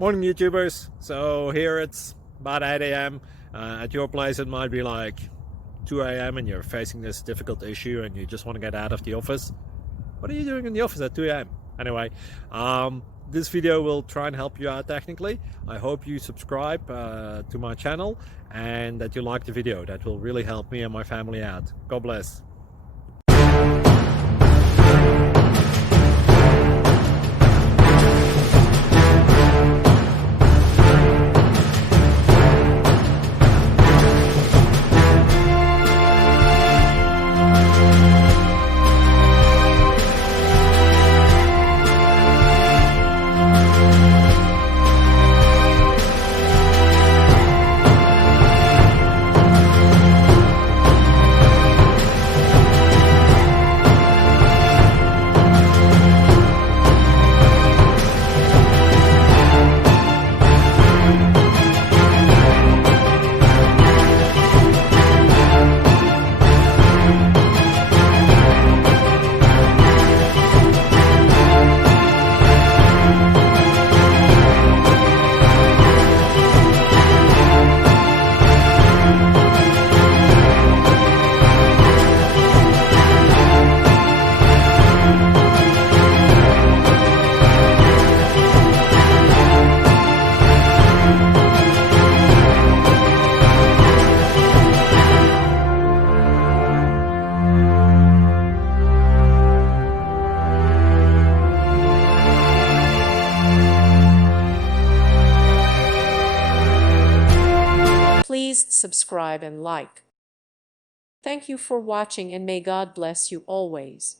Morning YouTubers. So here it's about 8 a.m. At your place it might be like 2 a.m. and you're facing this difficult issue and you just want to get out of the office. What are you doing in the office at 2 a.m.? Anyway, this video will try and help you out technically. I hope you subscribe to my channel and that you like the video. That will really help me and my family out. God bless. Please subscribe and like. Thank you for watching and may God bless you always.